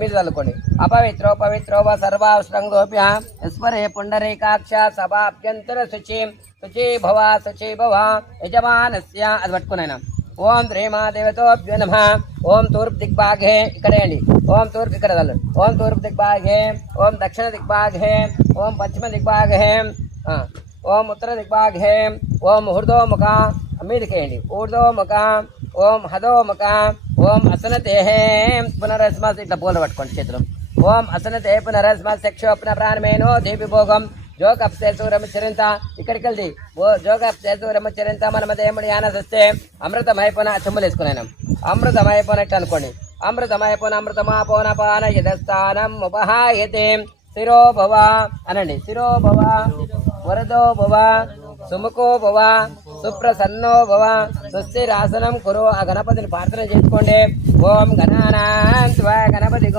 మీరు చదువుకోండి. అపవిత్రో పవిత్రో వా సర్వాశ్రంగోప్య స్మరే పుండరీకాక్ష సభాభ్యంతర శుచి శుచి భవ యజమానస్య. అది పట్టుకున్నాను. ఓం శ్రీమాదేవతోభ్యో నమః. ఓం తూర్పు దిగ్భాగే ఇక్కడేయండి. ఓం తూర్పు ఇక్కడ చల్లు. ఓం తూర్పు దిగ్భాగే, ఓం దక్షిణ దిగ్భాగే, ఓం పశ్చిమ దిగ్భాగే, ఓం ఉత్తర దిగ్భాగే, ఓం హృదోముఖ మీదికేయండి. ఊర్ధోముఖ, ఓం హదోముఖ, ఓం అసనతేహే పునరస్మాస్. ఇట్లా పూల పట్టుకోండి చేతులు. ఓం అసనతే పునరస్మాస్ చక్షోప్న ప్రాణమేనో దేవి భోగం జోగప్సేసు రమచరింత. ఇక్కడికి వెళ్ది జోగప్సేసు రమచరింత మనమదేముడి యానసస్తే అమృతమైపోన చెంబులు వేసుకున్నాను. అమృతమైపోనట్టు అనుకోండి. అమృతమైపోన అమృతమాపోనపాన యథస్థానం ఉపహాయతే. శిరో భవ అనండి. శిరో భవ, వరదో భవ, సుముఖో భవ, సుప్రసన్నో భవ, సుస్థిరాసనం కురు. ఆ గణపతిని ప్రార్థన చేసుకోండి. ఓం గణానాం త్వా గణపతి